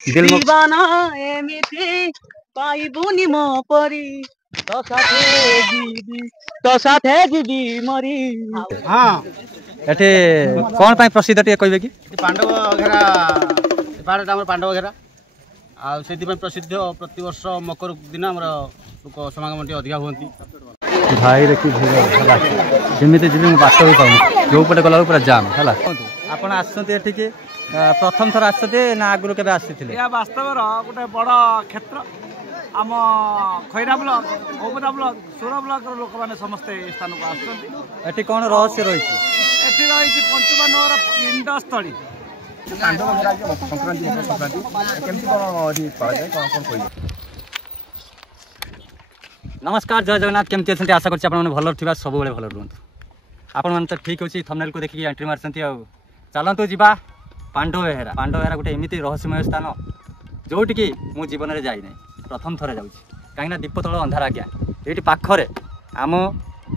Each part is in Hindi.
दिल दीवाना एमिति पाइबुनि म परी तो साथे जीवी मरी। हाँ एठे कौन पाई प्रसिद्ध टे कहबे कि पांडव घेरा पाहाड़ आम पांडव घेरा से प्रसिद्ध प्रति वर्ष मकर दिन आम लोक समागम अधिका हमें भाई देखी जमी जी बात भी पाऊँ जो पटे गला पूरा जाम है आपड़ आसके प्रथम थर आसते ना आगुरी के आसी वास्तव गोटे बड़ क्षेत्र आम खैरा ब्लक ओबदा ब्लक सोर ब्लक लोक मैंने समस्ते स्थान को आसुँच कौन रहस्य रही रही पंचमानवर पिंडस्थली नमस्कार जय जगन्नाथ केमती अच्छे आशा करछि आपन भल थिबा सब बेले भल रुहंतु आपन मन तो ठीक अछि थंबनेल को देखि एंट्री मारछंती आ चलंतु जिबा पांडव बेहेरा गोटे एमिति रहस्यमय स्थान जोटी कि मु जीवन रे जाई नै प्रथम थरे जाउछि काहेना दीपतल अंधार आज्ञा एठी पाखरे आम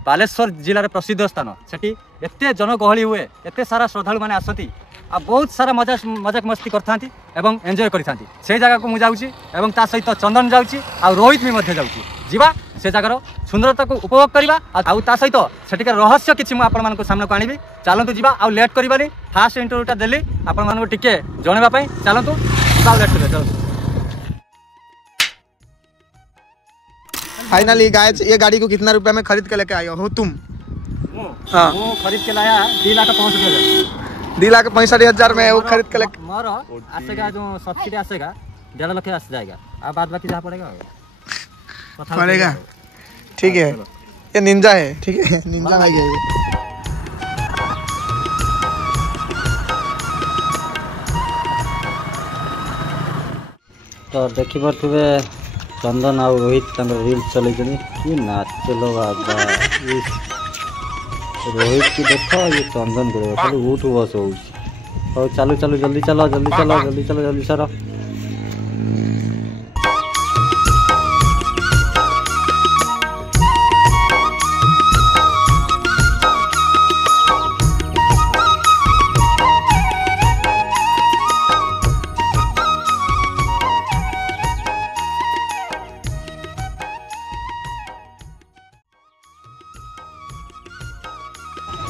बालेश्वर जिले प्रसिद्ध स्थान सेठी एते जनगहली हुए एते सारा श्रद्धालु माने आसती आ बहुत सारा मजाक मस्ती करथांती एवं एंजॉय करथांती से जगह को मु जाउछि एवं ता सहित चंदन जाउछि आ रोहित भी मध्य जाउछि जीवा से जगार सुंदरता को उपभोग करवा आउ ता सहित सेठिकार रहस्य किछि मु आपन मानको सामने को आनिबी चलंतु जीवा आउ लेट करबानी फास्ट इंटरव्यूटा देली आपन मानको टिके जणेबा पई चलंतु जीवा लेट करबा चलंतु। फाइनली गाइस ये गाड़ी को कितना रुपया में खरीद के लेके आए हो तुम? हाँ वो खरीद के लाया 2,65,000 2,65,000 में वो खरीद के लेके मोर आसेगा जो सब्सिडी आसेगा 1.5 लाख आ जाएगा अब बाद बाकी जहाँ पड़ेगा ठीक है। ये निंजा है ठीक है निंजा आ गया तो देखी पारे चंदन आ रोहित रिल्स चल कि नाच लो बाबा रोहित की देख ये चंदन को खाली उठ बस हो चलो चलो जल्दी चलो जल्दी चलो जल्दी चलो जल्दी चलो।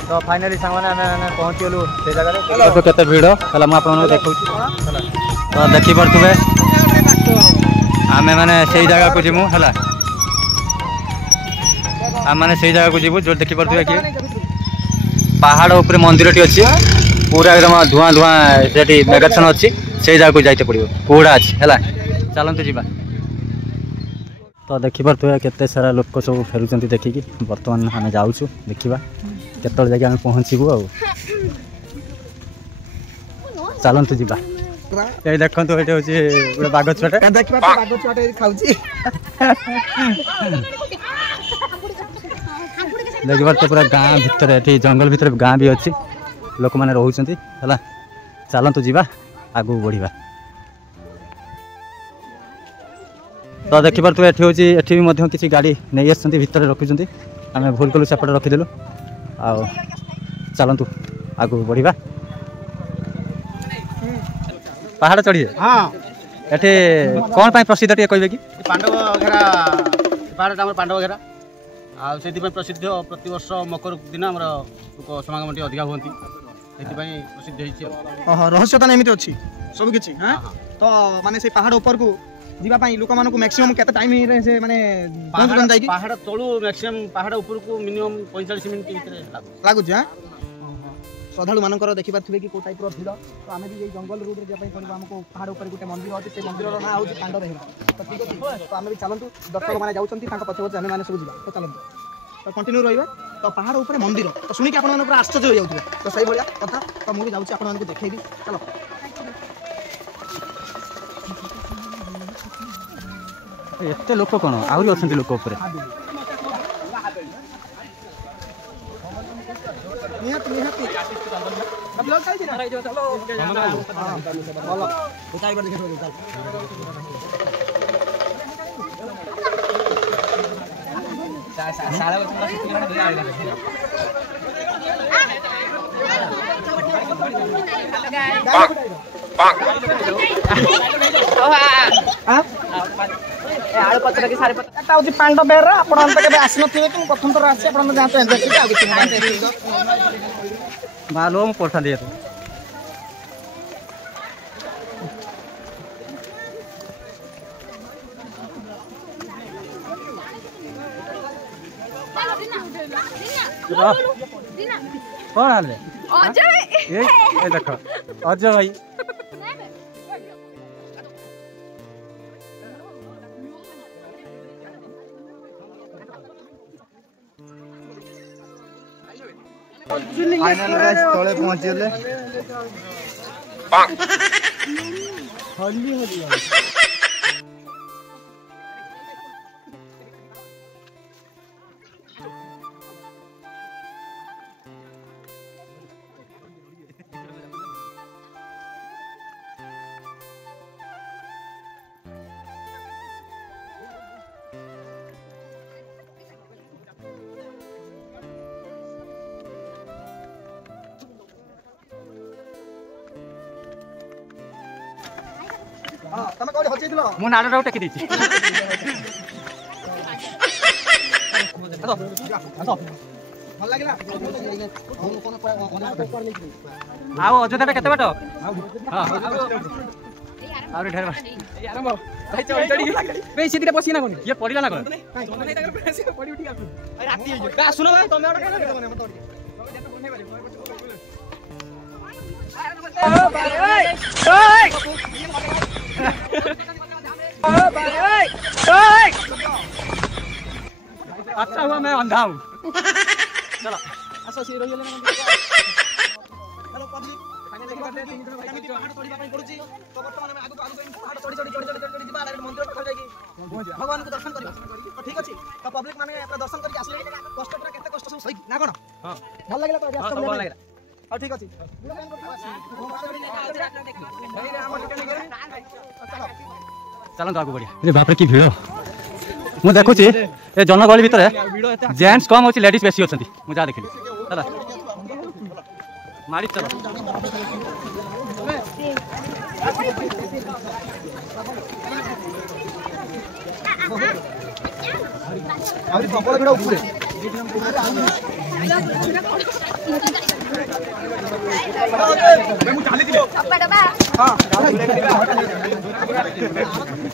तो फाइनली सामने पहुँचीगलु से जगह केते भीड़ है मुझे देखा तो देखी पारे आम मैंने से जगह को जीमु है आम मैंने से जगह को जीवु जो देखी पारे कि पहाड़ उपर मंदिर टी अच्छी पूरा एकदम धुआं धुआं से मेगाछन अच्छी से जगह को जाइते पड़ो कोड़ा अच्छी है चलते जीवा तो देखी पारे केते सारा लोक सब फेरुंट देखिकी बर्तमान आम जाऊँ देखा केतल जाके आम पहुँचबू आ चलतु जी ये देखो ये हूँ बाघ छुआटे देखिए तो पूरा गाँ भितर ये जंगल भितर गाँ भी अच्छी लोक मैंने रोच है चलतु जी आगू बढ़ा तो देखी पारे ये हूँ किसी गाड़ी नहीं आसती भितर रखी आम भूल कलु सेपटे रखीदेलु आ चलतु आगू बढ़ा पहाड़ चढ़िए हाँ एठे कौन पाई प्रसिद्ध टे कहबे कि पांडव घेरा पाहाड़ आम पांडव घेरा से प्रसिद्ध प्रति वर्ष मकर दिन आम लोक समागम अधिका हमें प्रसिद्ध रहस्यता एमती अच्छी सब किछि तो माने से पहाड़ ऊपर को जीवाई लोक मानक मैक्सिमम केते टाइम से माने पहाड़ तलू मैक्सिमम पहाड़ ऊपर को मिनिमम 45 मिनिट लागुच श्रद्धालु मानकर देखि पारथिबे कि को टाइप रो भिड़ तो आमे भी जंगल रूट रे जापाई पड़बा हमको पहाड़ ऊपर गोटे मंदिर अछि से मंदिर रो ना होछि पांडव बेहेरा तो ठीक अछि तो आमे भी चलंतु दर्शक माने जाउछंती तांका पछे पछे आमे माने सब जिबा तो चलंतु तो कंटिन्यू रहिबा तो पहाड़ ऊपर मंदिर तो सुनि कि आपण माने पूरा आश्चर्य हो जाउथिबे तो सही भलिया कथा तो मु भी जाउछि आपण मानकु देखैबी चलो एते लोक कोन आउरी अछंती लोक ऊपर निहत अब लोग चल दिना चलो बोलो उताई बार देखो चल साले बच्चा कितने बड़ा दिया है ଆଳୁ ପତ୍ର କି ସାରି ପତ୍ର ଏଟା ହଉଛି ପାଣ୍ଡ ବେର ଆପଣ ତ କେବେ ଆସିନଥିବେ କି ମୁଁ ପ୍ରଥମ ଥର ଆସିଛି ଆପଣ ତ ଯାଆନ୍ତୁ ଏନ୍ଜୟ କରିବେ ଆଉ କିଛି ନାହିଁ ମାଲୋ ମୁଁ ପଠାନ୍ତି ଏତେ कौन हाल है ये देखो अजय भाई फाइनल गाइस तळे पहुंचले हल्ली हल्ली तमे कोडी हचैदिलो मु नाडा टेकी देछि भल लागिला आओ अयोध्या केते बाटो हां आरे ढेर बाट आरंभ भाई चढ़ी चढ़ी बे सीधे बसी ना कोनी ये पड़िला ना कोन नहीं ताकर पैसे पड़ी उठी आसु अरे राती हो का सुनो भाई तमे और केना मने मत ओडी अच्छा हुआ मैं अंधा हूँ चलो ଆସ ସେ ରହିଗଲେ हेलो पब्लिक फाइनल देखि बाटे तीन जण भाई पहाड़ चढ़िबा ପାଇଁ पड़ुची तो वर्तमान में आगु आगु पहाड़ चढ़ी चढ़ी चढ़ी चढ़ी जिबा डायरेक्ट मंदिर पाखर जाई भगवान को दर्शन करबा तो ठीक अछि तो पब्लिक माने अपना दर्शन करके आसले कष्ट पूरा केते कष्ट सब सही ना कोन हां भल लागला तो हां भल लागला हां ठीक अछि चलो आगु बढ़िया अरे बाप रे की भीड़ मु देखुची ए जनगहली भितर जेंट्स कम होची लेडीज बेसी होछंती मु जा देखिली चला मारी चलो अरे प्रबल भिड़ ऊपर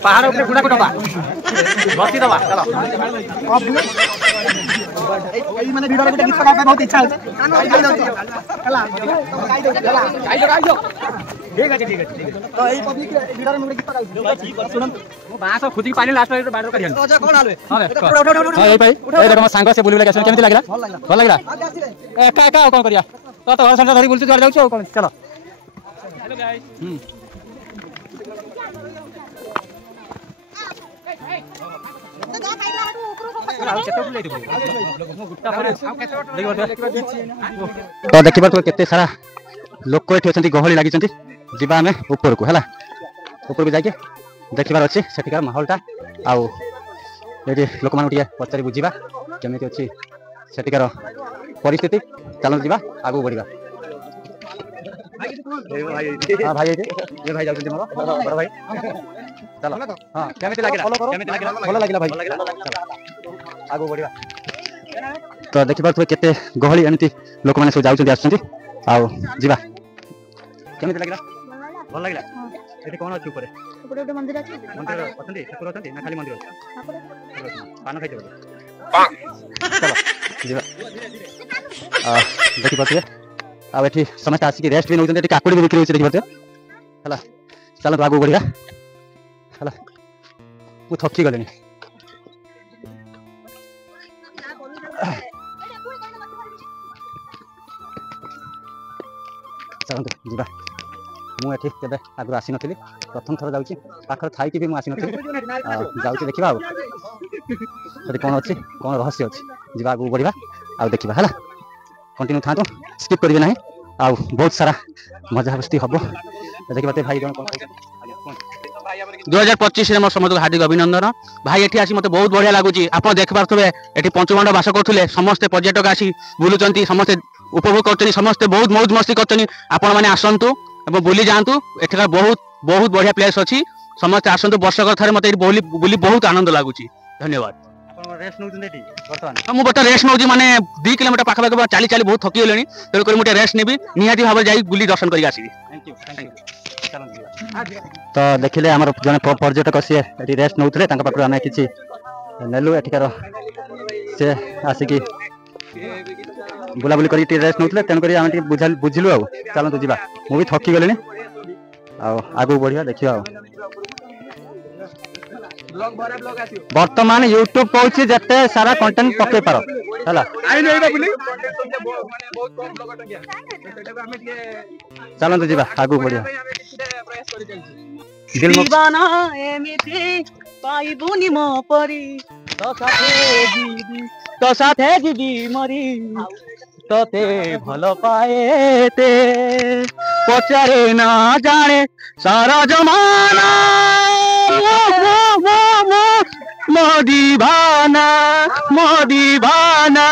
पहाड़ ऊपर गुडा को डबा बसी दबा चलो एई माने भिडर गोटे गीत गाबे बहुत इच्छा होছে हला गाई दो ठीक अछि तो एई पब्लिक भिडर में गीत गाउ सुनन मो बास खुदी पानी लास्ट में बाडर करियन तो कोन हालवे हां हां ए भाई ए देखो मो सांग से बुली बुली के केमति लागला भल लागला ए का का कोन करिया तो घर संसा धरी बुलती जोर जाउछ कोन चलो हेलो गाइस तो देखिबा तो केते सारा लोक एठी अछंती गहली लागि छंती जिबा हमें ऊपर को हला ऊपर को जाके देखिबार अछि सेठिकार माहौलटा आउ एठी लोक मान उठिया पचारि बुझिबा केमिति अछि सेठिकार परिस्थिति चलो जिबा आगु बढ़िबा हां भाई ये भाई जाउछंती मोर बड़ भाई चलो हां केमिति लागिला भलो लागिला भाई आगु बढ़िबा तो देखिबा तो केते गहली एमिति लोक माने सब जाउछंती आछंती आउ जिबा केमिति लागिला भल लागिला एठी कोन अछि ऊपर ऊपर मंदिर अछि मंदिर अछंती ठाकुर अछंती ना खाली मंदिर अछि पान खाइते चलो जिबा देखिबा तो आ एठी समस्त आसी की रेस्ट भी नउछंती एठी काकुड़ी भी बिक्री होछि देखिबा तो हला चलो आगु बढ़िया हला मु थकी गलेनी चलते जीवा मु एठी केबे आगु आसी नथिली प्रथम थर जाउची पाखर थाई कि भी मु आसी नथिली जाउची देखिबा आ सेठी कोन अछि कोन रहस्य अछि जीवा आगु बढ़िबा आ देखिबा हला कंटिन्यू थातो स्किप करिवे नाही आ बहुत सारा मजा मस्ती हबो देखिबा ते भाई कोन 2025 रे मोर समस्त हार्दिक अभिनंदन भाई एठी आसी मते बहुत बढ़िया लागुची आपण देख पारथबे एठी पंचमंड वास करथुले समस्त पर्यटक आसी बुलुचंती समस्त उपभोग करथनी समस्त बहुत मौज मस्ती करथनी आपण माने आसंतु एवं बुली जांतु एठरा बहुत बहुत बढ़िया प्लेस अछि ସମସ୍ତେ ଆସନ୍ତୁ ବର୍ଷକର ଥରେ ମତେ ଏଠି ବୁଲି ବହୁତ ଆନନ୍ଦ ଲାଗୁଛି। ଧନ୍ୟବାଦ। ରେଷ୍ଟ ନେଉଛନ୍ତି ଏଠି ବର୍ତ୍ତମାନ? ମୁଁ ଗୋଟେ ରେଷ୍ଟ ନେଉଛି, ମାନେ 2 କିଲୋମିଟର ପାଖାପାଖି ଚାଲି ଚାଲି ବହୁତ ଥକି ଗଲେଣି, ତେଣୁକରି ମୁଁ ଟିକେ ରେଷ୍ଟ ନେବି, ନିହାତି ଭାବରେ ଯାଇ ବୁଲି ଦର୍ଶନ କରିକି ଆସିବି। ତ ଦେଖିଲେ ଆମର ଜଣେ ପର୍ଯ୍ୟଟକ ସିଏ ଏଠି ରେଷ୍ଟ ନେଉଥିଲେ, ତାଙ୍କ ପାଖରୁ ଆମେ କିଛି ନେଲୁ। ଏଠିକାର ସେ ଆସିକି ବୁଲାବୁଲି କରି ଟିକେ ରେଷ୍ଟ ନେଉଥିଲେ, ତେଣୁକରି ଆମେ ଟିକେ ବୁଝିଲୁ ଆଉ ଚାଲନ୍ତୁ ଯିବା। ମୁଁ ବି ଥକି ଗଲିଣି, ଆଉ ଆଗକୁ ବଢ଼ିବା, ଦେଖିବା ଆଉ। ବର୍ତ୍ତମାନ ୟୁଟ୍ୟୁବ କହୁଛି ଯେତେ ସାରା କଣ୍ଟେଣ୍ଟ ପକେଇ ପାର ହେଲା। ଚାଲନ୍ତୁ ଯିବା ଆଗକୁ ବଢ଼ିବା। ଜୀବନ ଏମିତି ପାଇବୁନି ମୋ ପରି, ତୋ ସାଥେ ଯିବି ମରି, ତତେ ଭଲ ପାଏତେ ପଚାରେ ନା ଜାଣେ ସାରା ଜମାନା, ମୋ ଦିବାନା, ମୋ ଦିବାନା।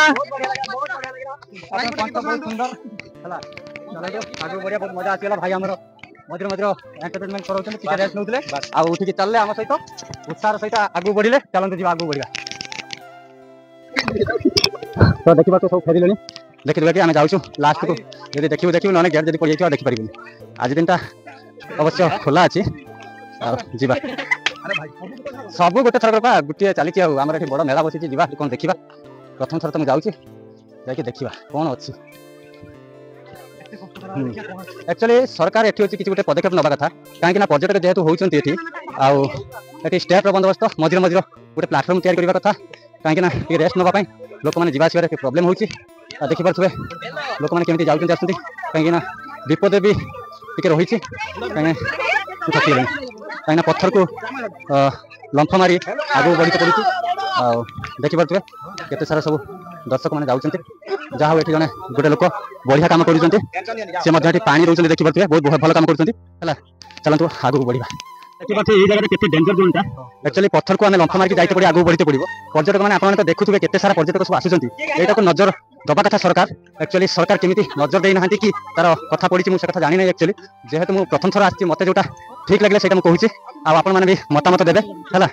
ସୁନ୍ଦର ହେଲା, ଆଗକୁ ବଢ଼ିଆ, ବହୁତ ମଜା ଆସିଗଲା। ଭାଇ ଆମର ମଝିରେ ମଝିରେ ଏଣ୍ଟରଟେନମେଣ୍ଟ କରାଉଛନ୍ତି, ଟିକେ ରେଷ୍ଟ ନେଉଥିଲେ, ଆଉ ଉଠିକି ଚାଲିଲେ ଆମ ସହିତ, ଉତ୍ସାହର ସହିତ ଆଗକୁ ବଢ଼ିଲେ। ଚାଲନ୍ତୁ ଯିବା ଆଗକୁ ବଢ଼ିବା। ତ ଦେଖିବା ତ ସବୁ ଫେରିଲେଣି, ଦେଖିଦେବା ଆମେ ଯାଉଛୁ ଲାଷ୍ଟକୁ। ଯଦି ଦେଖିବୁ ନହେଲେ ଗେଟ୍ ଯଦି ପଡ଼ିଯାଇଥିବ ଦେଖିପାରିବୁନି। ଆଜି ଦିନଟା ଅବଶ୍ୟ ଖୋଲା ଅଛି, ଆଉ ଯିବା। ସବୁ ଗୋଟେ ଥର ଗୋଟିଏ ଚାଲିଛି, ଆଉ ଆମର ଏଠି ବଡ଼ ମେଳା ବସିଛି, ଯିବା କ'ଣ ଦେଖିବା। ପ୍ରଥମ ଥର ତ ମୁଁ ଯାଉଛି, ଯାଇକି ଦେଖିବା କ'ଣ ଅଛି। एक्चुअली सरकार एठी होची किछि गोटे पदक्षेप नबा कथा, काहेकि ना पर्यटक जेहेतु होउचंती एठी, आउ एठी स्टेप बंदोबस्त मझिरे मझिरे गोटे प्लाटफॉर्म तैयार करबा कथा, काहेकि ना ये रेस्ट नबा पई लोक माने जिबा आसीबारे प्रॉब्लम होउची। देखि परथुबे लोक माने केमति जाउचंती आसुंती, काहेकि ना विपद भी टिके रहिछि, काहेकि ना पत्थर को लंफ मारी आगु बढ़िते पड़ुची। आ देखि परथुबे केते सारा सब दर्शक माने जाउचंती, जहाँ हूँ जड़े गोटे लोक बढ़िया काम करुँच, पानी रोचे देखी पारे बहुत भल काम करुँच। चलते आगू बढ़िया। देखिए ये जगह केते डेंजर जोनटा, एक्चुअली पत्थर को आमे लंफा मारिक जाइते पड़े, आगू बढ़ते पड़ो। पर्यटक मैंने आपको देखुए केते सारा पर्यटक सब आसुँच, यहाँ को नजर दबा कथा सरकार। एक्चुअली सरकार केमी नजर देना कि तार कथा पड़ी, मुझे कथा जानी ना। एक्चुअली जेहेतु मुझे प्रथम थर आसी, मत जोटा ठीक लगे से कहूँ, आपने भी मतामत देवे है।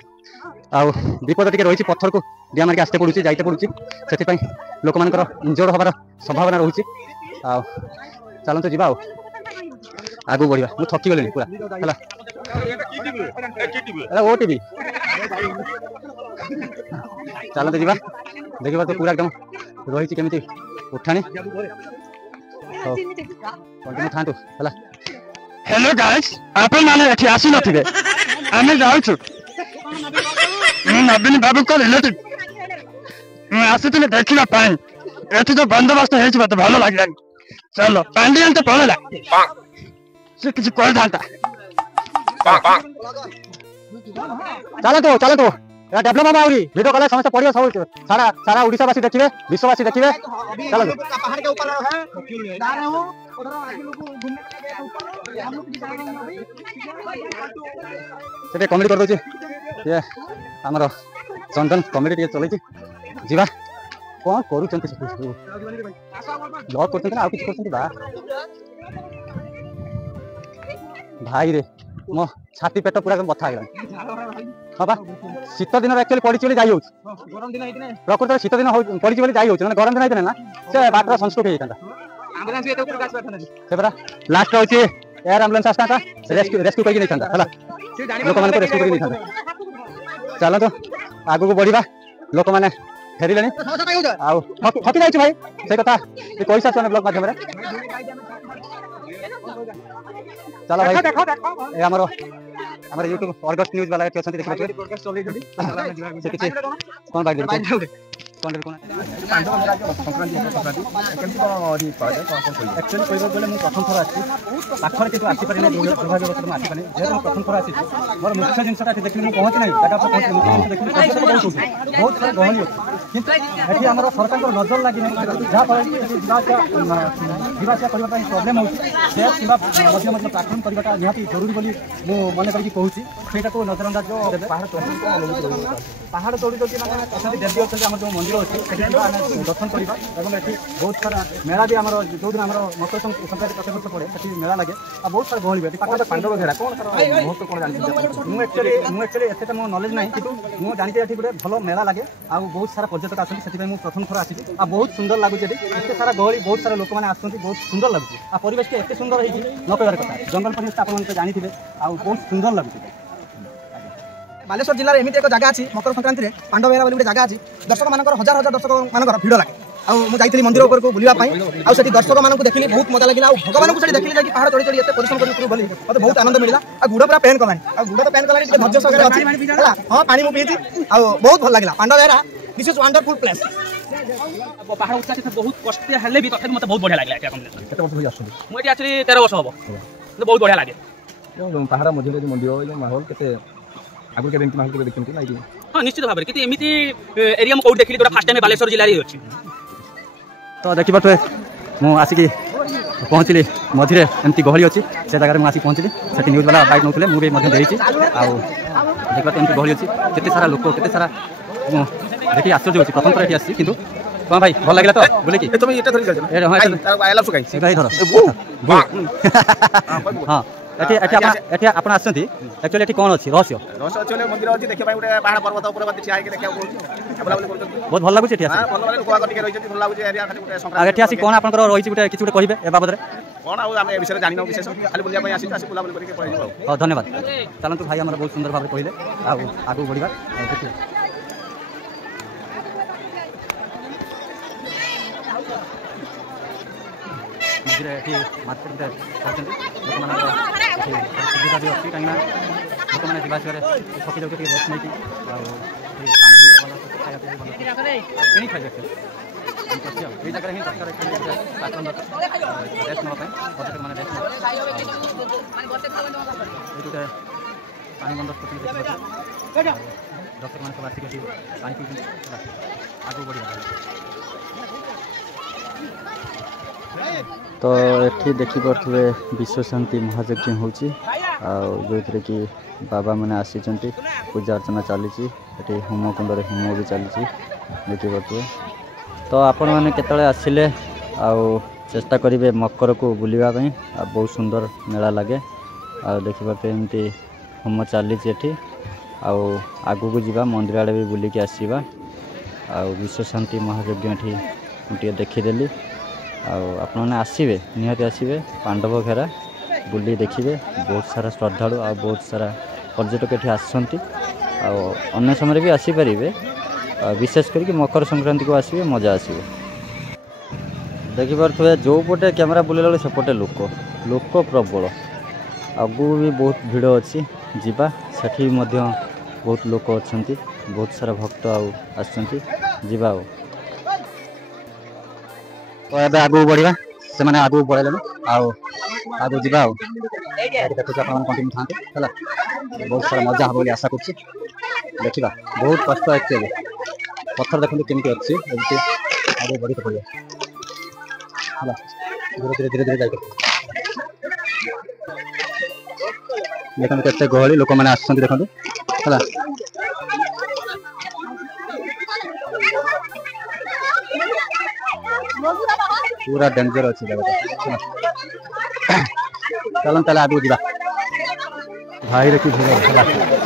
आउ विपद टी रही, पत्थर को डिया मारिक आसते पड़ुची, जाइते पड़ुची, से लोक मान इंजोर्ड हबार संभावना रोचे। चलते जी आगू बढ़िया। मुझे थकी गली पूरा है ओटीवी। चलते जी देखा तो पूरा एकदम रही केमी उठाणी कंटिन्यू था है। हेलो गाइस, आप मैंने आसी नथिबे, आमे जाउछु। नवीन बाबू को रिलेटिव आसी देखा एठी तो बंदोबस्त है, मत भल लगे। चलो पांडियन तो पड़ेगा से किसी कह था। चलो तो डेभलप हम भिडियो कले समस्त पड़ो, सब सारा सारा ओडिशावासी देखिए, विश्ववासी देखिए। चलो पहाड़ के ऊपर से कमेडी कर दे, ये आमर चंदन कमेडी चलती जीवा। कौन करूँ ब्लॉग कर भाई रे, मो छाती पेट पूरा बथा है। हाँ बा शीत दिन एक्चुअली पड़ी जाई प्रकृत शीत दिन पड़ी जाई गरम दिन होते ना से बाटर संस्कृत होता लास्ट अच्छे एयर आम्बुलेंस आसता रेस्क्यू करके नहीं था लोक मान रेस्क्यू करके नहीं था। चलो तो आगू को बढ़िया, लोक मैंने फेरिले थकी जाइए भाई से कथा कही सारे ब्लॉग मध्यम। चलो भाई आमर यूट्यूब ऑर्गस्ट न्यूज वाला अच्छा देखिए कौन बाइक एक्चुअली कह प्रथम थर आसी पाखर कि आसपारे दुर्भाग्यवश आसपारे जेहतु प्रथम थर आसी मोर मुख्य जिनसा देखिए मुझे पहुँची ना जगह देखिए बहुत सारा गहली अच्छी ये आम सरकार नजर लगे जहाँफल जावासिया करने प्रोब्लेम होती मध्य प्लाटफर्म करवाटा निहाती जरूरी बोली मन करके कहूँ से नजरअंदाज पहाड़ चढ़ी चढ़ी देवी अच्छा आम जो मंदिर ମନ୍ଦିର ଅଛି ସେଠି ଯିବା ଆମେ ଦର୍ଶନ କରିବା ଏବଂ ଏଠି ବହୁତ ସାରା ମେଳା ବି ଆମର ଯେଉଁଦିନ ଆମର ମକର ସଂକ୍ରାନ୍ତି ପ୍ରତ୍ୟେକ ବର୍ଷ ପଡ଼େ ସେଠି ମେଳା ଲାଗେ ଆଉ ବହୁତ ସାରା ଗହଳି ଏଠି ପାଖରେ ପାଣ୍ଡବ ଘେରା କ'ଣ ତାର ମହତ୍ଵ କ'ଣ ଜାଣିଛନ୍ତି ମୁଁ ଆକ୍ଚୁଆଲି ଏତେ ମୋ ନଲେଜ ନାହିଁ କିନ୍ତୁ ମୁଁ ଜାଣିଛି ଏଠି ଗୋଟେ ଭଲ ମେଳା ଲାଗେ ଆଉ ବହୁତ ସାରା ପର୍ଯ୍ୟଟକ ଆସନ୍ତି ସେଥିପାଇଁ ମୁଁ ପ୍ରଥମ ଥର ଆସିଛି ଆଉ ବହୁତ ସୁନ୍ଦର ଲାଗୁଛି ଏଠି ଏତେ ସାରା ଗହଳି ବହୁତ ସାରା ଲୋକମାନେ ଆସୁଛନ୍ତି ବହୁତ ସୁନ୍ଦର ଲାଗୁଛି ଆଉ ପରିବେଶଟି ଏତେ ସୁନ୍ଦର ହେଇଛି ନ କହିବାର କଥା ଜଙ୍ଗଲ ପରିବେଶ ଆପଣମାନେ ତ ଜାଣିଥିବେ ଆଉ ବହୁତ ସୁନ୍ଦର ଲାଗୁଛି ବାଲେଶ୍ୱର ଜିଲ୍ଲାରେ ଏମିତି ଏକ ଜାଗା ଅଛି ମକର ସଂକ୍ରାନ୍ତିରେ ପାଣ୍ଡବ ବେହେରା ବୋଲି ଗୋଟେ ଜାଗା ଅଛି ଦର୍ଶକ ମାନଙ୍କର ହଜାର ହଜାର ଦର୍ଶକ ମାନଙ୍କର ଭିଡ଼ ଲାଗେ ଆଉ ମୁଁ ଯାଇଥିଲି ମନ୍ଦିର ଉପରକୁ ବୁଲିବା ପାଇଁ ଆଉ ସେଠି ଦର୍ଶକ ମାନଙ୍କୁ ଦେଖିଲି ବହୁତ ମଜା ଲାଗିଲା ଆଉ ଭଗବାନଙ୍କୁ ସେଠି ଦେଖିଲି ଯାଇକି ପାହାଡ଼ ଚଢ଼ି ଚଢ଼ି ଏତେ ପରିଶ୍ରମ କରି ଉପରକୁ ଗଲି ମୋତେ ବହୁତ ଆନନ୍ଦ ମିଳିଲା ଆଉ ଗୁଡ଼ ପୁରା ପେନ୍ କଲାଣି ଆଉ ଗୁଡ଼ ତ ପେନ୍ କଲାଣି ଟିକେ ଧୈର୍ଯ୍ୟ ସହକାରେ ଅଛି ହେଲା ହଁ ପାଣି ମୁଁ ପିଇଛି ଆଉ ବହୁତ ଭଲ ଲାଗିଲା Pandab Behera this is wonderful place ପାହାଡ଼ ଉଚ୍ଚା ସେଠି ବହୁତ କଷ୍ଟ ହେଲେ ବି ତଥାପି ମୋତେ ବହୁତ ବଢ଼ିଆ ଲାଗିଲା ଏଠି କେତେ ବର୍ଷ ଧରି ଆସୁଛନ୍ତି ମୁଁ ଏଠି ଆକ୍ଚୁଆଲି 13 ବର୍ଷ ହବ ବହୁତ ବଢ଼ିଆ ଲାଗେ ପାହାଡ଼ ମଝିରେ ଯେଉଁ ମନ୍ଦିର ଯେଉଁ ମାହୋଲ କେତେ ଆଗରୁ କେବେ ଏମିତି ମାହୋଲ କେବେ ଦେଖିଛନ୍ତି ନାଇଁ କି ହଁ ନିଶ୍ଚିତ ଭାବରେ କିନ୍ତୁ ଏମିତି ଏରିଆ ମୁଁ କୋଉଠି ଦେଖିଲି ଯୋଉଟା ଫାର୍ଷ୍ଟ ଟାଇମ୍ ବାଲେଶ୍ୱର ଜିଲ୍ଲାରେ ଅଛି ତ ଦେଖିପାରୁଥିବେ ମୁଁ ଆସିକି ପହଞ୍ଚିଲି ମଝିରେ ଏମିତି ଗହଳି ଅଛି ସେ ଜାଗାରେ ମୁଁ ଆସିକି ପହଞ୍ଚିଲି ସେଠି ନ୍ୟୁଜ୍ ବାଲା ବାଇକ୍ ନେଉଥିଲେ ମୁଁ ବି ମଧ୍ୟ ଦେଇଛି ଆଉ ଦେଖିପାରୁଥିବେ ଏମିତି ଗହଳି ଅଛି କେତେ ସାରା ଲୋକ କେତେ ସାରା ମୁଁ ଦେଖି ଆଶ୍ଚର୍ଯ୍ୟ ଅଛି ପ୍ରଥମ ଥର ଏଠି ଆସିଛି କିନ୍ତୁ କ'ଣ ଭାଇ ଭଲ ଲାଗିଲା ତ ବୁଲିକି তুমি এটা ধরে যাচ্ছ আইলাম সুগাই ଧର ହଁ এটি ଆପଣ ଆସିଛନ୍ତି ଆକ୍ଚୁଆଲି ଏଠି କ'ଣ ଅଛି ରହସ୍ୟ রহস্য অঞ্চলে মন্দির আছে দেখা পাই গোটে পাহাড় পর্বত উপরে মধ্যে ঠিয়া হইকি দেখা পড়ুছি বুলাবুলি করুଛନ୍ତି ବହୁତ ଭଲ ଲାଗୁଛି ଏଠି ଆସି ଭଲ ଭଲ ଲୋକ ଟିକେ ରହିଛନ୍ତି ଭଲ ଲାଗୁଛି ଏରିଆ ଖାଲି ଗୋଟେ ଆଉ ସଂକ୍ରାନ୍ତି ଏଠି ଆସି କ'ଣ ଆପଣଙ୍କର ରହିଛି ଗୋଟେ କିଛି ଗୋଟେ କହିବେ ଏ ବାବଦରେ କଣ ଆଉ ଆମେ ଏ ବିଷୟରେ ଜାଣିନୁ ବିଶେଷ ଖାଲି ବୁଲିବା ପାଇଁ ଆସିଛୁ ଆସି ବୁଲାବୁଲି କରିକି ପଳେଇଯିବୁ ଆଉ ହଉ ଧନ୍ୟବାଦ ଚାଲନ୍ତୁ ଭାଇ ଆମର ବହୁତ ସୁନ୍ଦର ଭାବରେ କହିଲେ ଆଉ ଆଗକୁ ବଢ଼ିବା ଦେଖିବା ମଝିରେ ଏଠି ମାର୍କେଟ କରୁଛନ୍ତି ଲୋକମାନଙ୍କର ଏଠି ସୁବିଧା ବି ଅଛି କାହିଁକିନା ଲୋକମାନେ ଯିବା ଆସିବାରେ ଥକି ଯାଉଛି ଟିକେ ରେଷ୍ଟ ନେଇକି ଆଉ ପାଣି ବି ଭଲ ଖାଇବା ପିଇବା ଭଲ କିଣି ଖାଇବେ ଅଛି ଆଉ ଏଇ ଜାଗାରେ ହିଁ ଦରକାର ରେଷ୍ଟ ନେବା ପାଇଁ ପର୍ଯ୍ୟଟକମାନେ ରେଷ୍ଟ ନେବେ ଏଇ ଗୋଟେ ପାଣି ବନ୍ଦୋବସ୍ତ ଦର୍ଶକମାନେ ସବୁ ଆସିକି ଏଠି ପାଣି ପିଉଛନ୍ତି ଆଗକୁ ବଢ଼ିବା ତ ଏଠି ଦେଖିପାରୁଥିବେ ବିଶ୍ୱଶାନ୍ତି ମହାଯଜ୍ଞ ହେଉଛି ଆଉ ଯେଉଁଥିରେ କି ବାବାମାନେ ଆସିଛନ୍ତି ପୂଜା ଅର୍ଚ୍ଚନା ଚାଲିଛି ଏଠି ହୋମକୁଣ୍ଡରେ ହୋମ ବି ଚାଲିଛି ଦେଖିପାରୁଥିବେ ତ ଆପଣମାନେ କେତେବେଳେ ଆସିଲେ ଆଉ ଚେଷ୍ଟା କରିବେ ମକରକୁ ବୁଲିବା ପାଇଁ ଆଉ ବହୁତ ସୁନ୍ଦର ମେଳା ଲାଗେ ଆଉ ଦେଖିପାରୁଥିବେ ଏମିତି ହୋମ ଚାଲିଛି ଏଠି ଆଉ ଆଗକୁ ଯିବା ମନ୍ଦିର ଆଡ଼େ ବି ବୁଲିକି ଆସିବା ଆଉ ବିଶ୍ୱଶାନ୍ତି ମହାଯଜ୍ଞ ଏଠି ମୁଁ ଟିକେ ଦେଖିଦେଲି ଆଉ ଆପଣମାନେ ଆସିବେ ନିହାତି ଆସିବେ ପାଣ୍ଡବ ଘେରା ବୁଲି ଦେଖିବେ ବହୁତ ସାରା ଶ୍ରଦ୍ଧାଳୁ ଆଉ ବହୁତ ସାରା ପର୍ଯ୍ୟଟକ ଏଠି ଆସୁଛନ୍ତି ଆଉ ଅନ୍ୟ ସମୟରେ ବି ଆସିପାରିବେ ବିଶେଷ କରିକି ମକର ସଂକ୍ରାନ୍ତିକୁ ଆସିବେ ମଜା ଆସିବେ ଦେଖିପାରୁଥିବେ ଯେଉଁପଟେ କ୍ୟାମେରା ବୁଲିଲା ବେଳେ ସେପଟେ ଲୋକ ପ୍ରବଳ ଆଗକୁ ବି ବହୁତ ଭିଡ଼ ଅଛି ଯିବା ସେଠି ମଧ୍ୟ ବହୁତ ଲୋକ ଅଛନ୍ତି ବହୁତ ସାରା ଭକ୍ତ ଆଉ ଆସିଛନ୍ତି ଯିବା ଆଉ ତ ଏବେ ଆଗକୁ ବଢ଼ିବା ସେମାନେ ଆଗକୁ ପଳେଇଲେଣି ଆଉ ଆଗକୁ ଯିବା ଆଉ ଦେଖୁଛି ଆପଣମାନେ କଣ୍ଟିନ୍ୟୁ ଥାଆନ୍ତୁ ହେଲା ବହୁତ ସାରା ମଜା ହେବ ବୋଲି ଆଶା କରୁଛି ଦେଖିବା ବହୁତ କଷ୍ଟ ଆକ୍ଚୁଆଲି ପଥର ଦେଖନ୍ତୁ କେମିତି ଅଛି ଏମିତି ଆଗକୁ ବଢ଼ିତେ ପଡ଼ିବ ହେଲା ଧୀରେ ଧୀରେ ଯାଇକି ଦେଖନ୍ତୁ କେତେ ଗହଳି ଲୋକମାନେ ଆସୁଛନ୍ତି ଦେଖନ୍ତୁ ହେଲା पूरा डेंजर अच्छी जगह चलो ताले आगू जा भाई देखी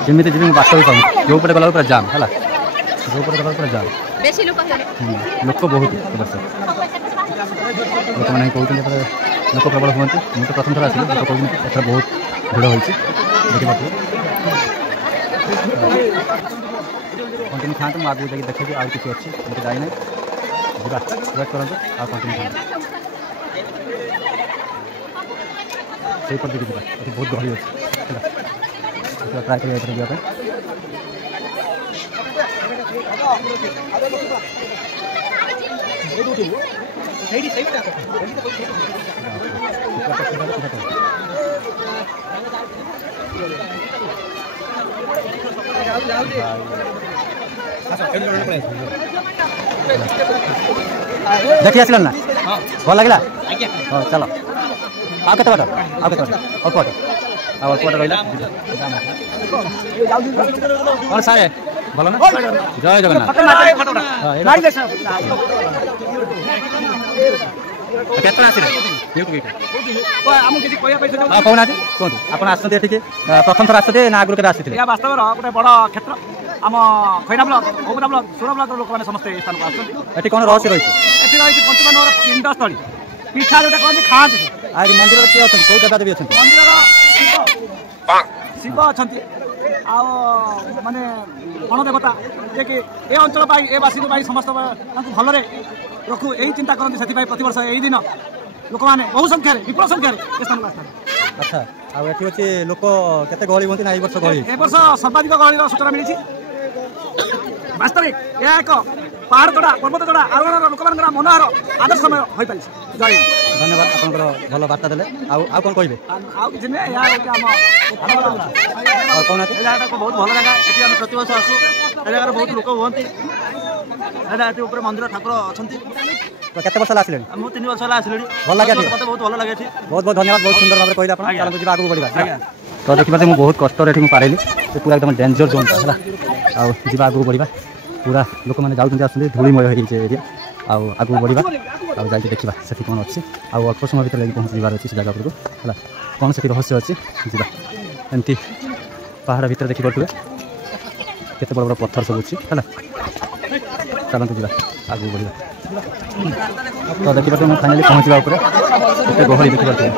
जमी जी बात भी पाऊँ जो पटे गला पूरा जाम है जो पटे गला पूरा जाम लोक बहुत लोक मैंने कहते लोक प्रबल हमें मुझे तो प्रथम थर आसली लोक कहते एथर बहुत भिड़ होती देखिए कंटिन्यू खाते मुझे आगे जाकि देखी आज किसी अच्छी मुझे जाए ना जीवा वेट करूँ आ कंटिन्यू देखिए जीवा ये बहुत गहली अच्छे ट्राए कर जावाई देखी आस ना भल लगे हाँ चलो आउ के बाट अल्प बाट रहा कौन सारे ଭଲ ନା ଜୟ ଜଗନ୍ନାଥ କେତେବେଳେ ଆସିଲେ ଆମକୁ କିଛି କହିବା ପାଇଁ ହଁ କହୁନାହାନ୍ତି କୁହନ୍ତୁ ଆପଣ ଆସଛନ୍ତି ଏଠିକି ପ୍ରଥମ ଥର ଆସଛନ୍ତି ନା ଆଗରୁ କେବେ ଆସିଥିଲେ ଏହା ବାସ୍ତବର ଗୋଟେ ବଡ଼ କ୍ଷେତ୍ର ଆମ ଖଇରା ବ୍ଲକ ଓପଦା ବ୍ଲକ ସୁର ବ୍ଲକର ଲୋକମାନେ ସମସ୍ତେ ଏହି ସ୍ଥାନକୁ ଆସୁଛନ୍ତି ଏଠି କ'ଣ ରହସ୍ୟ ରହିଛି ଏଠି ରହିଛି ପଞ୍ଚୁପାଣ୍ଡବର ପିଣ୍ଡସ୍ଥଳୀ ପିଠା ଯୋଉଟା କହନ୍ତି ଖାଆନ୍ତି ଆଉ ଏଠି ମନ୍ଦିରରେ କିଏ ଅଛନ୍ତି କୋଉ ଦେବାଦେବୀ ଅଛନ୍ତି ମନ୍ଦିରର ଶିବ ଅଛନ୍ତି ଆଉ ମାନେ ଗଣଦେବତା ଯିଏକି ଏ ଅଞ୍ଚଳ ପାଇଁ ଏ ବାସୀଙ୍କ ପାଇଁ ସମସ୍ତ ତାଙ୍କୁ ଭଲରେ ରଖୁ ଏହି ଚିନ୍ତା କରନ୍ତି ସେଥିପାଇଁ ପ୍ରତିବର୍ଷ ଏହି ଦିନ ଲୋକମାନେ ବହୁ ସଂଖ୍ୟାରେ ବିପୁଳ ସଂଖ୍ୟାରେ ଏ ସ୍ଥାନକୁ ଆସିଥାନ୍ତି ଆଚ୍ଛା ଆଉ ଏଠି ଅଛି ଲୋକ କେତେ ଗହଳି ହୁଅନ୍ତି ନା ଏଇ ବର୍ଷ ଗହଳି ଏ ବର୍ଷ ସର୍ବାଧିକ ଗହଳିର ସୂଚନା ମିଳିଛି ବାସ୍ତବିକ ଏହା ଏକ ପାହାଡ଼ ଚଢ଼ା ପର୍ବତ ଚଢ଼ା ଆରୋହଣର ଲୋକମାନଙ୍କର ମନୋହର ଆଦର୍ଶମୟ ହୋଇପାରିଛି ଜୟ ହିନ୍ଦ। ଧନ୍ୟବାଦ ଆପଣଙ୍କର ଭଲ ବାର୍ତ୍ତା ଦେଲେ ଆଉ କ'ଣ କହିବେ ଆଉ କିଛି ନୁହେଁ ଏହା ହେଉଛି ଆମ ଆଉ କହୁନାହାନ୍ତି ଏ ଜାଗାଟା ବହୁତ ଭଲ ଜାଗା ଏଠି ଆମେ ପ୍ରତିବର୍ଷ ଆସୁ ଏ ଜାଗାରେ ବହୁତ ଲୋକ ହୁଅନ୍ତି ଏଠି ଉପରେ ମନ୍ଦିର ଠାକୁର ଅଛନ୍ତି ତ କେତେ ବର୍ଷ ହେଲା ଆସିଲେଣି ମୁଁ 3 ବର୍ଷ ହେଲା ଆସିଲିଣି ଭଲ ଲାଗେ ଏଠି? ମୋତେ ବହୁତ ଭଲ ଲାଗେ ଏଠି ବହୁତ ବହୁତ ଧନ୍ୟବାଦ ବହୁତ ସୁନ୍ଦର ଭାବରେ କହିଲେ ଆପଣ ଚାଲନ୍ତୁ ଯିବା ଆଗକୁ ବଢ଼ିବା ତ ଦେଖିପାରୁଛି ମୁଁ ବହୁତ କଷ୍ଟରେ ଏଠି ମୁଁ ପାରିଲି ପୁରା ଏକଦମ ଡେଞ୍ଜର ଜୋନ୍ଟା ହେଲା ଆଉ ଯିବା ଆଗକୁ ବଢ଼ିବା ପୁରା ଲୋକମାନେ ଯାଉଛନ୍ତି ଆସୁଛନ୍ତି ଧୂଳିମୟ ହେଇଯାଇଛି ଏରିଆ ଆଉ ଆଗକୁ ବଢ଼ିବା ଆଉ ଯାଇକି ଦେଖିବା ସେଠି କ'ଣ ଅଛି ଆଉ ଅଳ୍ପ ସମୟ ଭିତରେ ଯାଇକି ପହଞ୍ଚି ଯିବାର ଅଛି ସେ ଜାଗା ଉପରକୁ ହେଲା କ'ଣ ସେଠି ରହସ୍ୟ ଅଛି ଯିବା ଏମିତି ପାହାଡ଼ ଭିତରେ ଦେଖିପାରୁଥିବେ କେତେ ବଡ଼ ବଡ଼ ପଥର ସବୁ ଅଛି ହେଲା ଚାଲନ୍ତୁ ଯିବା ଆଗକୁ ବଢ଼ିବା ତ ଦେଖିପାରୁଥିବେ ମୁଁ ଫାଇନାଲି ପହଞ୍ଚିବା ଉପରେ କେତେ ଗହଳି ଦେଖିପାରୁଥିବେ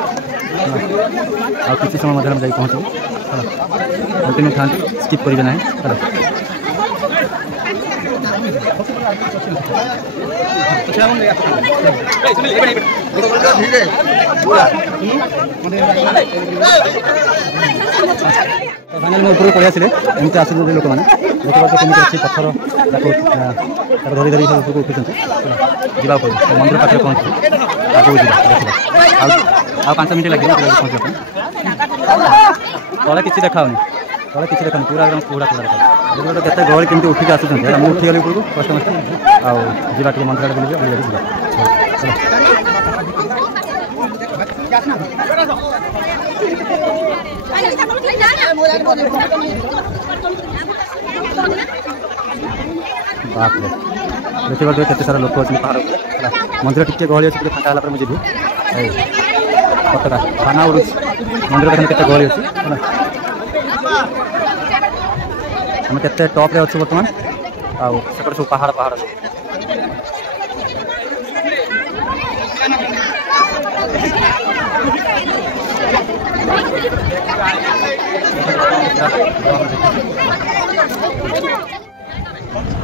ଆଉ କିଛି ସମୟ ମଧ୍ୟରେ ଆମେ ଯାଇକି ପହଞ୍ଚିବୁ ହେଲା କଣ୍ଟିନ୍ୟୁ ଥାଆନ୍ତି ସ୍କିପ୍ କରିବେ ନାହିଁ ହେଲା ଫାଇନାଲି ମୁଁ ଉପରକୁ ପଳେଇ ଆସିଲେ ଏମିତି ଆସୁଛନ୍ତି ଲୋକମାନେ ଦେଖିବାକୁ କେମିତି ଅଛି ପଥର ତାକୁ ଧରି ଧରି ସବୁ ଉପରକୁ ଉଠୁଛନ୍ତି ଯିବା ଉପରେ ମନ୍ଦିର ପାଖରେ ପହଞ୍ଚିବୁ ଆଗକୁ ଯିବା ଦେଖିବା ଆଉ 5 ମିନିଟ୍ ଲାଗିବ ପହଞ୍ଚିବା ପାଇଁ ତଳେ କିଛି ଦେଖାଉନି ତଳେ କିଛି ଦେଖାଉନି ପୁରା ଏକଦମ କୁହୁଡ଼ା କୁହୁଡ଼ା ଦେଖାଉଛି କେତେ ଗହଳି କେମିତି ଉଠିକି ଆସୁଛନ୍ତି ହେଲା ମୁଁ ଉଠିଗଲି ଉପରକୁ କଷ୍ଟ ମଷ୍ଟ ଆଉ ଯିବା ଟିକେ ମନ୍ଦିର ଆଡ଼େ ବୁଲିଯିବା ବୁଲିବାକୁ ଯିବା ବାପରେ ଦେଖିପାରୁଥିବେ କେତେ ସାରା ଲୋକ ଅଛନ୍ତି ପାହାଡ଼ ଉପରେ ହେଲା ମନ୍ଦିର ଟିକେ ଗହଳି ଅଛି ଟିକେ ଫାଙ୍କା ହେଲା ପରେ ମୁଁ ଯିବି ଏଇ ପତାକା ଖାନା ଉଡ଼ୁଛି ମନ୍ଦିର ଦେଖନ୍ତୁ କେତେ ଗହଳି ଅଛି ହେଲା ଆମେ କେତେ ଟପ୍ରେ ଅଛୁ ବର୍ତ୍ତମାନ ଆଉ ସେପଟେ ସବୁ ପାହାଡ଼ ପାହାଡ଼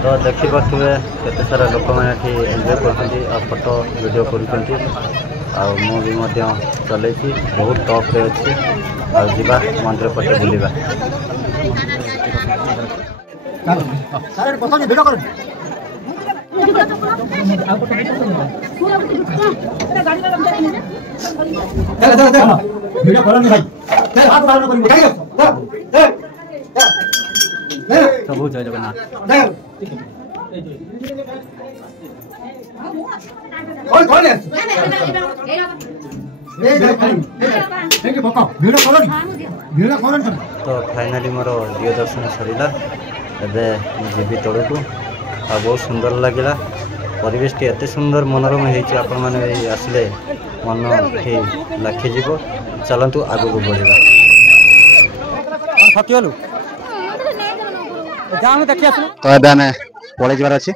ତ ଦେଖିପାରୁଥିବେ କେତେ ସାରା ଲୋକମାନେ ଏଠି ଏନ୍ଜୟ କରୁଛନ୍ତି ଆଉ ଫଟୋ ଭିଡ଼ିଓ କରୁଛନ୍ତି ଆଉ ମୁଁ ବି ମଧ୍ୟ ଚଲେଇଛି ବହୁତ ଟପ୍ରେ ଅଛି ଆଉ ଯିବା ମନ୍ଦିର ପଟେ ବୁଲିବା ସବୁ ଜୟ ଜଗନ୍ନାଥ तो फाइनाली मोर दिव्य दर्शन सरिला एबे जीवी तड़कू आ बहुत सुंदर लगिला परिवेश टी एते सुंदर मनोरम होईछि आपण माने आसले मन ठी लाखि जीवो चलंतु आगु को बढ़िबा थकियलु जानु देखि आसु तो एबे हमें पळे जिबार अछि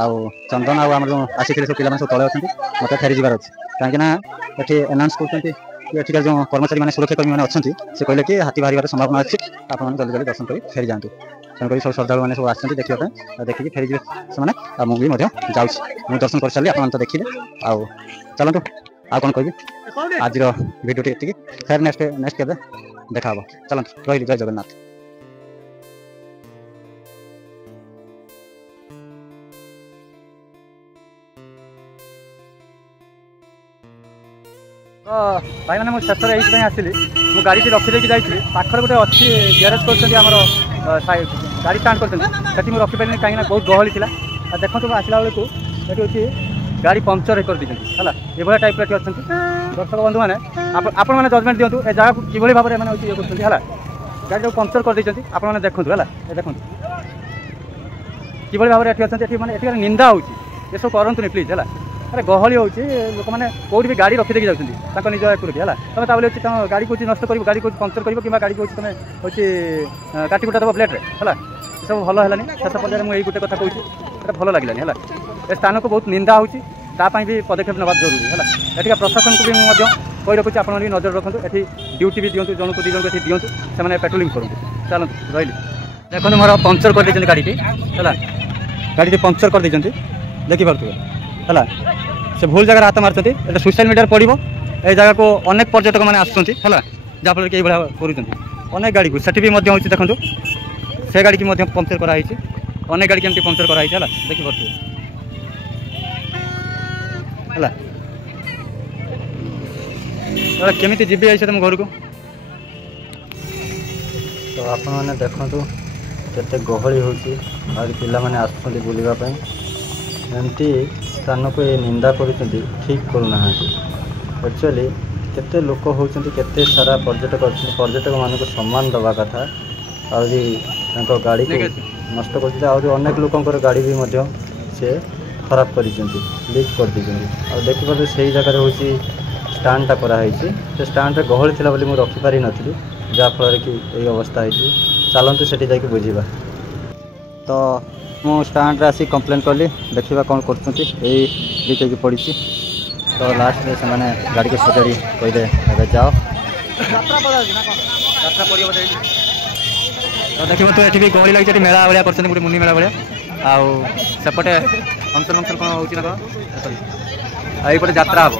आ चंदन आ हमर आसीथिले सब पिला माने सब तळे अछंती मते फेरी जिबार अछि काहे कि ना एठी अनाउंस करछंती एठिका जो कर्मचारी मैंने सुरक्षा कर्मी मैंने अच्छा से कहले कि हाथी बाहर संभावना अच्छी आप जल्दी जल्दी दर्शन कर फेरी जातु तेणुक सब श्रद्धालु मैंने सब आसती देखा देखिए फेरी जी से मुझे जाऊँ दर्शन कर सारी आप तो देखिए आउ चलतु आ कौन कह आज भिडियो ये फेर नेक्स्ट के देखा चलतु रही जय जगन्नाथ। तो भाई मैंने मुझे शेष ये आसली मुझे गाड़ी रखीदे जाइए पाखर गोटे अच्छी ग्यारेज कर गाड़ी स्टार्ट कर रखिपारे कहीं बहुत गहली थी देखो तुम आसला बेलू ये हूँ गाड़ी पंचर कर दी है ये टाइप अच्छा दर्शक बंधु मैंने आपण मैंने जजमेंट दिंतु ए जगह कि भाव में ये कर गाड़ी पंचर कर देखो है देखो কিভাবে ভাবে এଠି অଛନ୍ତି এଠି মানে এଠିକାର ନିନ୍ଦା ହେଉଛି ଏସବୁ କରନ୍ତୁନି ପ୍ଲିଜ୍ ହେଲା। ଆରେ ଗହଳି ହେଉଛି ଲୋକମାନେ କେଉଁଠି ବି ଗାଡ଼ି ରଖିଦେଇକି ଯାଉଛନ୍ତି ତାଙ୍କ ନିଜ ଏକୁରଟି ହେଲା। ତମେ ତା ବୋଲି ହେଉଛି ତମ ଗାଡ଼ି କହୁଛି ନଷ୍ଟ କରିବ ଗାଡ଼ି କହୁଛି ପଙ୍କଚର କରିବ କିମ୍ବା ଗାଡ଼ି କହୁଛି ତମେ ହେଉଛି କାଟିକୁଟା ଦେବ ପ୍ଲେଟ୍ରେ ହେଲା। ଏସବୁ ଭଲ ହେଲାନି। ଶେଷ ପର୍ଯ୍ୟାୟରେ ମୁଁ ଏଇ ଗୋଟେ କଥା କହୁଛି ଏଇଟା ଭଲ ଲାଗିଲାନି ହେଲା। ଏ ସ୍ଥାନକୁ ବହୁତ ନିନ୍ଦା ହେଉଛି ତା ପାଇଁ ବି ପଦକ୍ଷେପ ନେବା ଜରୁରୀ ହେଲା। ଏଠିକା ପ୍ରଶାସନକୁ ବି ମୁଁ ମଧ୍ୟ କହି ରଖୁଛି ଆପଣମାନେ ବି ନଜର ରଖନ୍ତୁ। ଏଠି ଡ୍ୟୁଟି ବି ଦିଅନ୍ତୁ ଜଣକୁ ଦୁଇ ଜଣଙ୍କୁ ଏଠି ଦିଅନ୍ତୁ ସେମାନେ ପାଟ୍ରୋଲିଂ କରନ୍ତୁ। ଚାଲନ୍ତୁ ରହିଲି। ଦେଖନ୍ତୁ ମୋର ପଙ୍କଚର କରିଦେଇଛନ୍ତି ଗାଡ଼ିଟି ହେଲା। ଗାଡ଼ିଟି ପଙ୍କଚର କରିଦେଇଛନ୍ତି ଦେଖିପାରୁଥିବେ ହେଲା। ସେ ଭୁଲ ଜାଗାରେ ହାତ ମାରୁଛନ୍ତି। ଏଇଟା ସୋସିଆଲ ମିଡ଼ିଆରେ ପଡ଼ିବ। এই ଜାଗାକୁ ଅନେକ ପର୍ଯ୍ୟଟକ ମାନେ ଆସୁଛନ୍ତି ହେଲା ଯାହାଫଳରେ କି ଏଇଭଳିଆ କରୁଛନ୍ତି ଅନେକ ଗାଡ଼ିକୁ। ସେଠି ବି ମଧ୍ୟ ହେଉଛି ଦେଖନ୍ତୁ ସେ ଗାଡ଼ିକି ମଧ୍ୟ ପଙ୍କଚର କରାହେଇଛି। ଅନେକ ଗାଡ଼ି କେମିତି ପଙ୍କଚର କରାହେଇଛି ହେଲା ଦେଖିପାରୁଥିବେ ହେଲା। କେମିତି ଯିବି ଆଇছে ତମ ଘରକୁ। ତ ଆପଣମାନେ ଦେଖନ୍ତୁ କେତେ ଗହଳି ହେଉଛି ଆହୁରି ପିଲାମାନେ ଆସୁଛନ୍ତି ବୁଲିବା ପାଇଁ। ଏମିତି ସ୍ଥାନକୁ ଏ ନିନ୍ଦା କରୁଛନ୍ତି ଠିକ୍ କରୁନାହାନ୍ତି। ଆକ୍ଚୁଆଲି କେତେ ଲୋକ ହେଉଛନ୍ତି କେତେ ସାରା ପର୍ଯ୍ୟଟକ ଅଛନ୍ତି ପର୍ଯ୍ୟଟକମାନଙ୍କୁ ସମ୍ମାନ ଦେବା କଥା। ଆହୁରି ତାଙ୍କ ଗାଡ଼ିକୁ ନଷ୍ଟ କରୁଛନ୍ତି। ଆହୁରି ଅନେକ ଲୋକଙ୍କର ଗାଡ଼ି ବି ମଧ୍ୟ ସେ ଖରାପ କରିଛନ୍ତି ଲିକ୍ କରିଦେଇଛନ୍ତି। ଆଉ ଦେଖିପାରୁଥିବେ ସେଇ ଜାଗାରେ ହେଉଛି ଷ୍ଟାଣ୍ଡଟା କରାହେଇଛି। ସେ ଷ୍ଟାଣ୍ଡରେ ଗହଳି ଥିଲା ବୋଲି ମୁଁ ରଖିପାରିନଥିଲି ଯାହାଫଳରେ କି ଏଇ ଅବସ୍ଥା ହେଇଛି। ଚାଲନ୍ତୁ ସେଠି ଯାଇକି ବୁଝିବା। ତ ମୁଁ ଷ୍ଟାଣ୍ଡରେ ଆସି କମ୍ପ୍ଲେନ୍ କଲି ଦେଖିବା କ'ଣ କରୁଛନ୍ତି। ଏଇ ଲିକ୍ ହେଇକି ପଡ଼ିଛି। ତ ଲାଷ୍ଟରେ ସେମାନେ ଗାଡ଼ିକୁ ସଜାଡ଼ି କହିଲେ ଏବେ ଯାଅ ଯାତ୍ରା ପଡ଼ିବ ଯାଇକି। ତ ଦେଖିବ ତ ଏଠି ବି ଗହଳି ଲାଗିଛି। ଏଠି ମେଳା ଭଳିଆ କରୁଛନ୍ତି ଗୋଟେ ମୁନି ମେଳା ଭଳିଆ। ଆଉ ସେପଟେ ଫଙ୍କସନ୍ କ'ଣ ହେଉଛି ନା କ'ଣ ଆଉ ଏଇପଟେ ଯାତ୍ରା ହେବ।